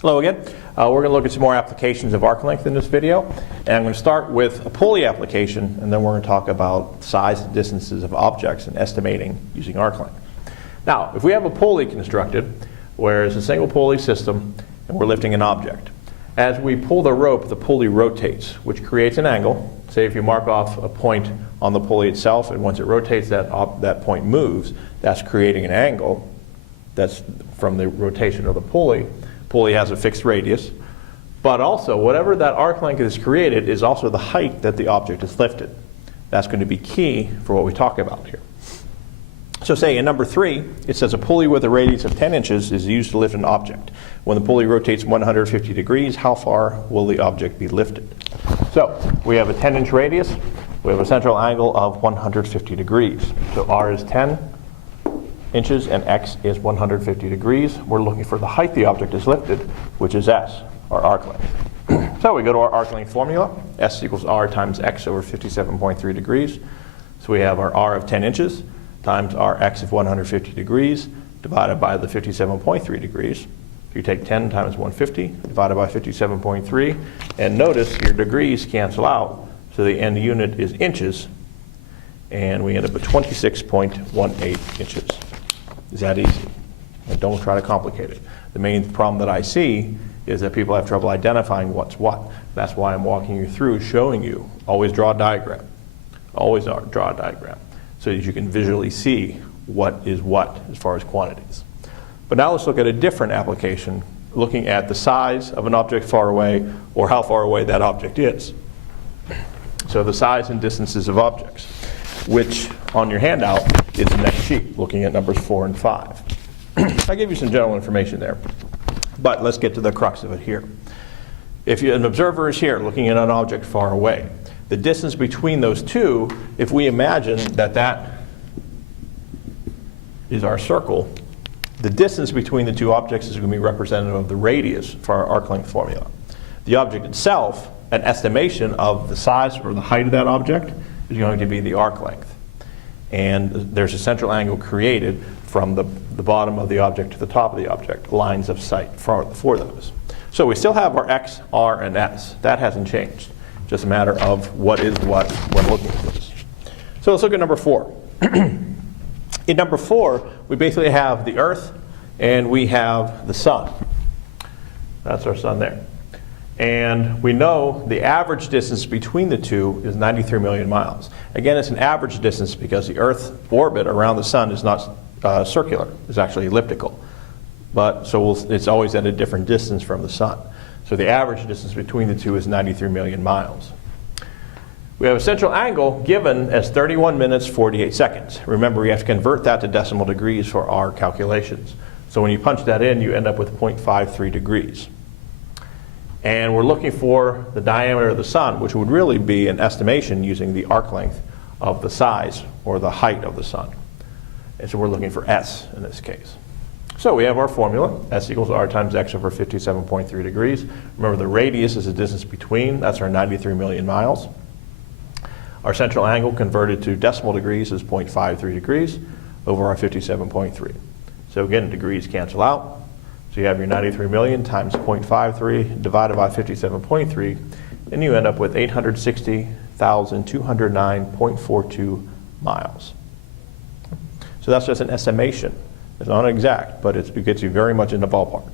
Hello again. We're going to look at some more applications of arc length in this video. And I'm going to start with a pulley application, and then we're going to talk about size and distances of objects and estimating using arc length. Now, if we have a pulley constructed, where it's a single pulley system, and we're lifting an object. As we pull the rope, the pulley rotates, which creates an angle. Say if you mark off a point on the pulley itself, and once it rotates, that point moves, that's creating an angle. That's from the rotation of the pulley. Pulley has a fixed radius, but also whatever that arc length is created is also the height that the object is lifted. That's going to be key for what we talk about here. So say in number 3, it says a pulley with a radius of 10 inches is used to lift an object. When the pulley rotates 150 degrees, how far will the object be lifted? So we have a 10-inch radius. We have a central angle of 150 degrees. So R is 10 inches and X is 150 degrees. We're looking for the height the object is lifted, which is S, our arc length. So we go to our arc length formula. S equals R times X over 57.3 degrees. So we have our R of 10 inches times our X of 150 degrees divided by the 57.3 degrees. So you take 10 times 150 divided by 57.3, and notice your degrees cancel out, so the end unit is inches, and we end up with 26.18 inches. Is that easy? And don't try to complicate it. The main problem that I see is that people have trouble identifying what's what. That's why I'm walking you through, showing you. Always draw a diagram. Always draw a diagram, so that you can visually see what is what as far as quantities. But now let's look at a different application, looking at the size of an object far away, or how far away that object is. So the size and distances of objects, which on your handout is the next sheet, looking at numbers 4 and 5. I gave you some general information there, but let's get to the crux of it here. If an observer is here looking at an object far away, the distance between those two, if we imagine that that is our circle, the distance between the two objects is going to be representative of the radius for our arc length formula. The object itself, an estimation of the size or the height of that object, is going to be the arc length. And there's a central angle created from the bottom of the object to the top of the object, lines of sight for those. So we still have our X, R, and S. That hasn't changed. Just a matter of what is what when looking at this. So let's look at number 4. In number 4, we basically have the Earth and we have the Sun. That's our Sun there. And we know the average distance between the two is 93 million miles. Again, it's an average distance because the Earth orbit around the Sun is not circular. It's actually elliptical. But so it's always at a different distance from the Sun. So the average distance between the two is 93 million miles. We have a central angle given as 31 minutes 48 seconds. Remember, we have to convert that to decimal degrees for our calculations. So when you punch that in, you end up with 0.53 degrees. And we're looking for the diameter of the Sun, which would really be an estimation using the arc length of the size or the height of the Sun. And so we're looking for S in this case. So we have our formula, S equals R times X over 57.3 degrees. Remember, the radius is the distance between. That's our 93 million miles. Our central angle converted to decimal degrees is 0.53 degrees over our 57.3. So again, degrees cancel out. So you have your 93 million times 0.53 divided by 57.3, and you end up with 860,209.42 miles. So that's just an estimation. It's not exact, but it gets you very much in the ballpark.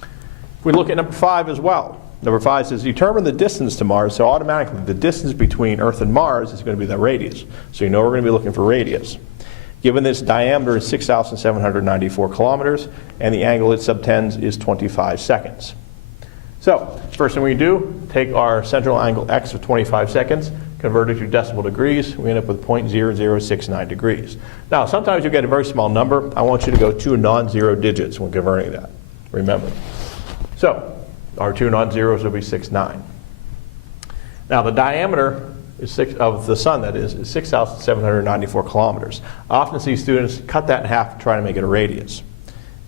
If we look at number 5 as well, number 5 says determine the distance to Mars, so automatically the distance between Earth and Mars is going to be the radius. So you know we're going to be looking for radius. Given this diameter is 6,794 kilometers, and the angle it subtends is 25 seconds. So, first thing we do, take our central angle X of 25 seconds, convert it to decimal degrees, we end up with 0.0069 degrees. Now, sometimes you get a very small number. I want you to go 2 non-zero digits when converting that, remember. So, our 2 non-zeros will be 6,9. Now, the diameter of the Sun, that is 6,794 kilometers. I often see students cut that in half to try to make it a radius.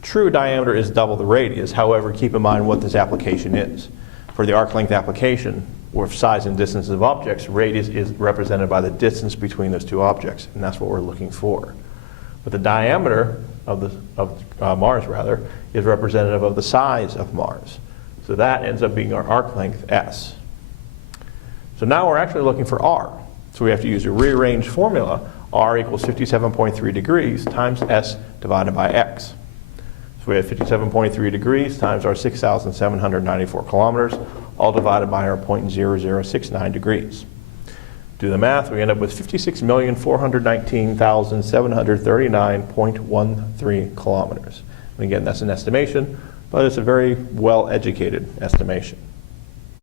True diameter is double the radius. However, keep in mind what this application is. For the arc length application, or size and distance of objects, radius is represented by the distance between those two objects, and that's what we're looking for. But the diameter of Mars, is representative of the size of Mars. So that ends up being our arc length S. So now we're actually looking for R. So we have to use a rearranged formula. R equals 57.3 degrees times S divided by X. So we have 57.3 degrees times our 6,794 kilometers, all divided by our 0.0069 degrees. Do the math, we end up with 56,419,739.13 kilometers. And again, that's an estimation, but it's a very well-educated estimation.